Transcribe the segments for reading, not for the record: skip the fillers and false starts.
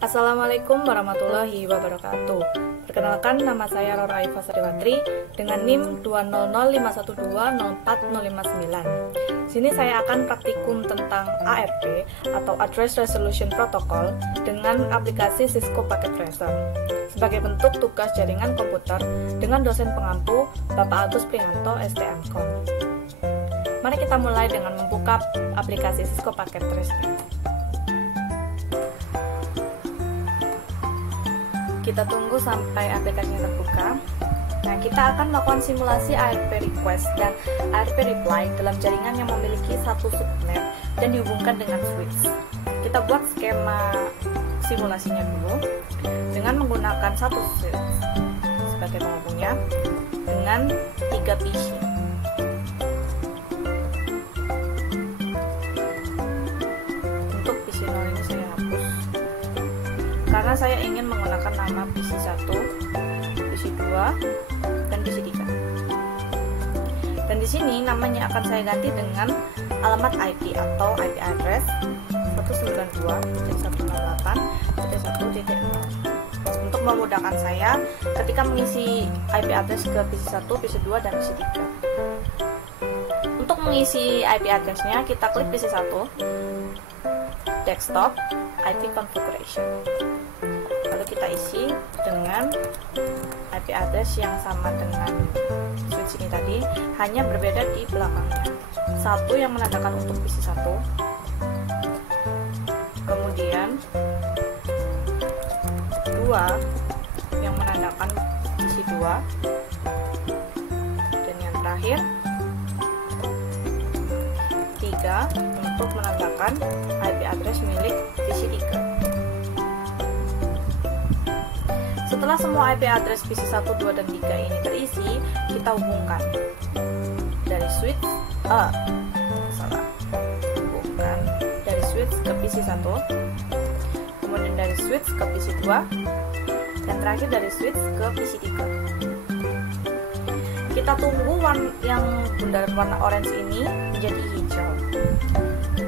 Assalamualaikum warahmatullahi wabarakatuh. Perkenalkan, nama saya Rora Aifa Sariwatri dengan NIM 20051204059. Sini saya akan praktikum tentang ARP atau Address Resolution Protocol dengan aplikasi Cisco Packet Tracer sebagai bentuk tugas jaringan komputer dengan dosen pengampu Bapak Agus Prihanto STMKOM. Mari kita mulai dengan membuka aplikasi Cisco Packet Tracer. Kita tunggu sampai aplikasinya terbuka. Nah, kita akan melakukan simulasi ARP request dan ARP reply dalam jaringan yang memiliki satu subnet dan dihubungkan dengan switch. Kita buat skema simulasinya dulu dengan menggunakan satu switch sebagai penghubungnya dengan 3 PC. Untuk PC 0 ini saya hapus karena saya ingin menggunakan nama PC 1, PC 2, dan PC 3. Dan di sini namanya akan saya ganti dengan alamat IP atau IP address 192.168.1.0 untuk memudahkan saya ketika mengisi IP address ke PC 1, PC 2, dan PC 3. Untuk mengisi IP address-nya, kita klik PC 1, desktop, IP configuration. Lalu kita isi dengan IP address yang sama dengan switch ini tadi, hanya berbeda di belakangnya. Satu yang menandakan untuk PC 1, kemudian 2 yang menandakan PC 2, dan yang terakhir 3 untuk menandakan IP address milik PC 3. Setelah semua IP address PC 1, 2, dan 3 ini terisi, kita hubungkan dari switch hubungkan dari switch ke PC 1, kemudian dari switch ke PC 2, dan terakhir dari switch ke PC 3. Kita tunggu yang bundaran warna orange ini menjadi hijau.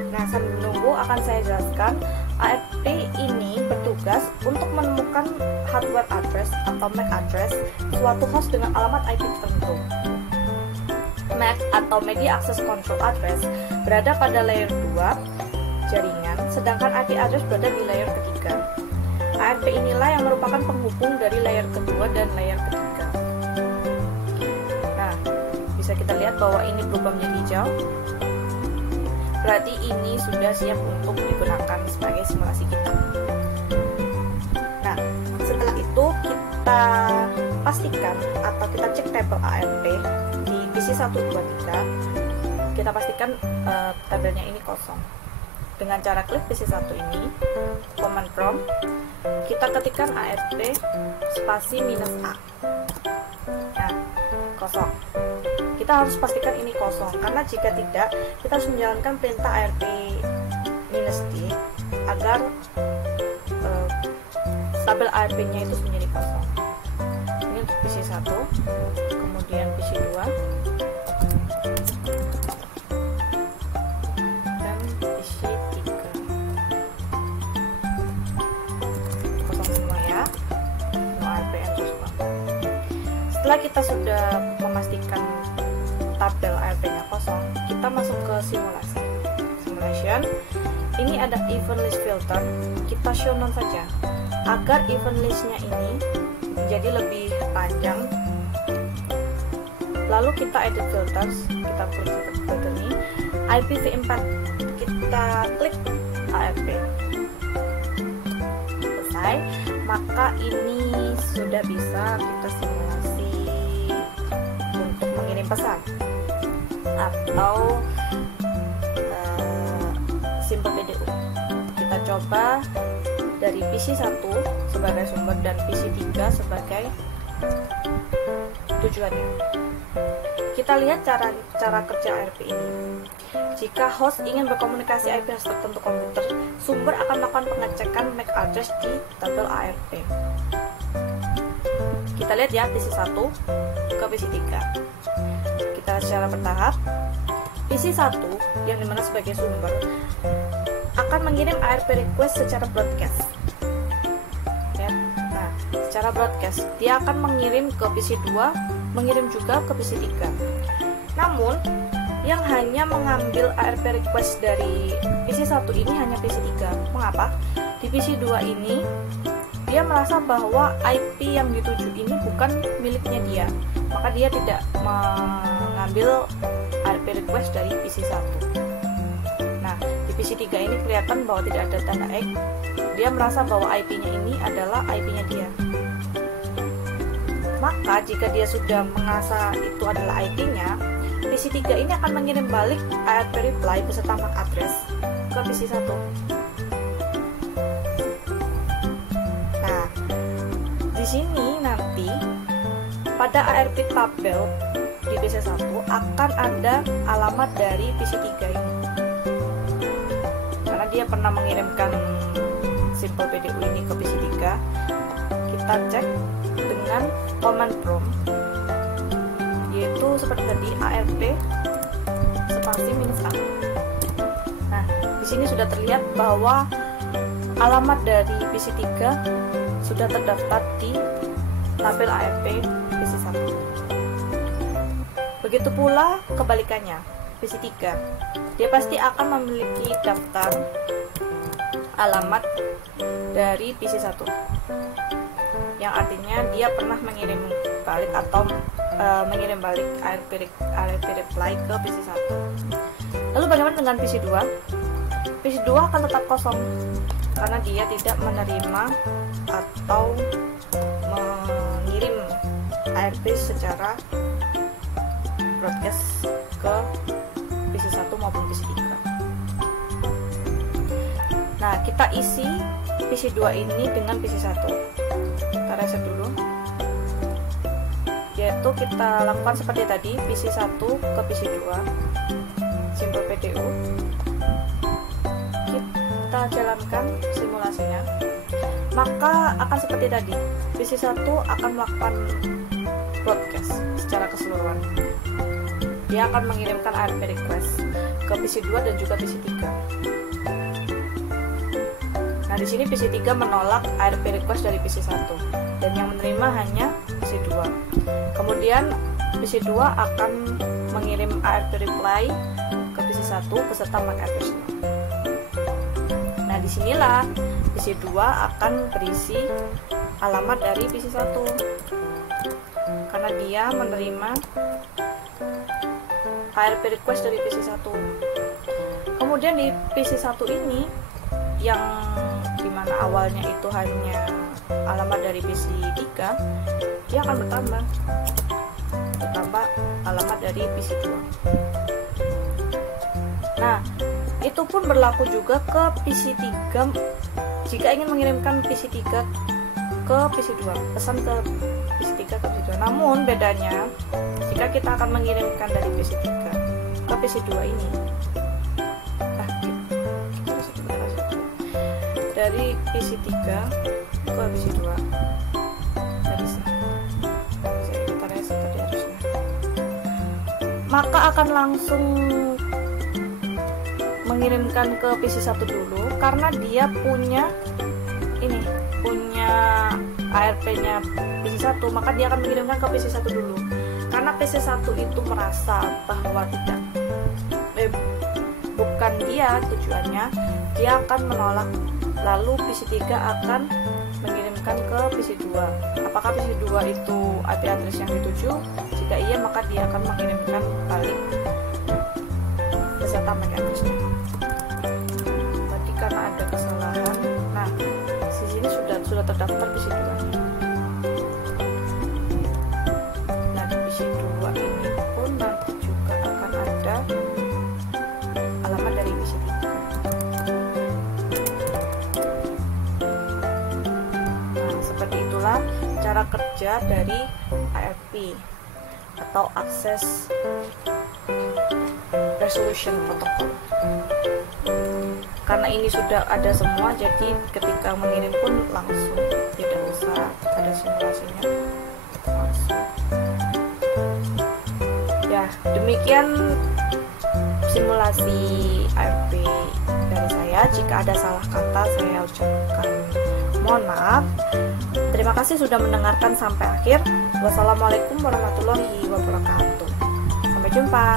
Nah, sambil menunggu akan saya jelaskan ARP ini bertugas untuk menemukan hardware address atau MAC address suatu host dengan alamat IP tertentu. MAC atau Media Access Control Address berada pada layer 2 jaringan, sedangkan IP address berada di layer ketiga. ARP inilah yang merupakan penghubung dari layer kedua dan layer ketiga. Nah, bisa kita lihat bahwa ini berubah menjadi hijau. Berarti ini sudah siap untuk digunakan sebagai simulasi kita. Nah, setelah itu kita pastikan atau kita cek tabel ARP di PC 1, 2, 3. Kita pastikan tabelnya ini kosong. Dengan cara klik PC 1 ini, command prompt, kita ketikkan ARP spasi -A. Nah, kosong. Kita harus pastikan ini kosong, karena jika tidak, kita harus menjalankan perintah ARP -D agar tabel ARP-nya itu menjadi kosong. Ini untuk PC 1, kemudian PC 2, dan PC 3. Kosong semua ya, no ARP yang kosong. Setelah kita sudah memastikan tabel ARP-nya kosong, kita masuk ke simulasi. Simulation. Ini ada event list filter. Kita show none saja agar event list-nya ini menjadi lebih panjang. Lalu kita edit filters. Kita klik filter ini. IPv4. Kita klik ARP. Selesai. Maka ini sudah bisa kita simulasi untuk mengirim pesan atau simple PDU. Kita coba dari PC 1 sebagai sumber dan PC 3 sebagai tujuannya. Kita lihat cara kerja ARP ini. Jika host ingin berkomunikasi IP host tertentu komputer, sumber akan melakukan pengecekan MAC address di tabel ARP. Kita lihat ya, PC 1 ke PC 3. Kita secara bertahap. PC 1 yang dimana sebagai sumber akan mengirim ARP request secara broadcast. secara broadcast. Dia akan mengirim ke PC2, mengirim juga ke PC3. Namun yang hanya mengambil ARP request dari PC1 ini hanya PC3. Mengapa? Di PC2 ini dia merasa bahwa IP yang dituju ini bukan miliknya dia, maka dia tidak mengambil ARP request dari PC1. Nah, di PC3 ini kelihatan bahwa tidak ada tanda X. Dia merasa bahwa IP-nya ini adalah IP-nya dia. Maka jika dia sudah merasa itu adalah IP-nya, PC3 ini akan mengirim balik ARP reply beserta MAC address ke PC1. Nah, di sini nanti pada ARP tabel di PC1 akan ada alamat dari PC3 ini. Karena dia pernah mengirimkan simple PDU ini ke PC3, kita cek dengan command prompt, yaitu seperti tadi ARP spasi -A. Nah, di sini sudah terlihat bahwa alamat dari PC3 sudah terdaftar di tabel ARP PC1. Begitu pula kebalikannya, PC3 dia pasti akan memiliki daftar alamat dari PC1, yang artinya dia pernah mengirim balik atau mengirim balik ARP reply ke PC1. Lalu bagaimana dengan PC2? PC2 akan tetap kosong karena dia tidak menerima atau mengirim ARP secara broadcast ke PC1 maupun PC3. Nah, kita isi PC2 ini dengan PC1. Kita reset dulu, yaitu kita lakukan seperti tadi, PC1 ke PC2, simple PDU. Kita jalankan simulasinya, maka akan seperti tadi, PC1 akan melakukan broadcast secara keseluruhan. Dia akan mengirimkan ARP request ke PC2 dan juga PC3. Nah, di sini PC3 menolak ARP request dari PC1 dan yang menerima hanya PC2. Kemudian PC2 akan mengirim ARP reply ke PC1 beserta MAC address-nya. Nah, disinilah PC2 akan berisi alamat dari PC1 karena dia menerima ARP request dari PC1. Kemudian di PC1 ini yang dimana awalnya itu hanya alamat dari PC3, dia akan bertambah alamat dari PC2. Nah, itu pun berlaku juga ke PC3 jika ingin mengirimkan PC3 ke PC2, pesan ke PC3 ke PC2. Namun bedanya jika kita akan mengirimkan dari PC3 ke PC2 ini, dari PC3 ke PC2 dari sini, kita reset tadi harusnya, maka akan langsung mengirimkan ke PC1 dulu karena dia punya ARP-nya PC1, maka dia akan mengirimkan ke PC1 dulu. Karena PC1 itu merasa bahwa bukan dia tujuannya, dia akan menolak. Lalu PC3 akan mengirimkan ke PC2. Apakah PC2 itu IP address yang dituju? Jika iya, maka dia akan mengirimkan balik beserta MAC address-nya. Tadi karena ada kesalahan. Nah, di sini sudah terdaftar PC2-nya. Nah, di PC2 ini pun nanti juga akan ada alamat dari PC3. Cara kerja dari ARP atau Access Resolution Protocol. Karena ini sudah ada semua, jadi ketika mengirim pun langsung, tidak usah ada simulasinya, langsung. Ya, demikian simulasi ARP dari saya. Jika ada salah kata, saya ucapkan Mohon maaf. Terima kasih sudah mendengarkan sampai akhir. Wassalamualaikum warahmatullahi wabarakatuh. Sampai jumpa.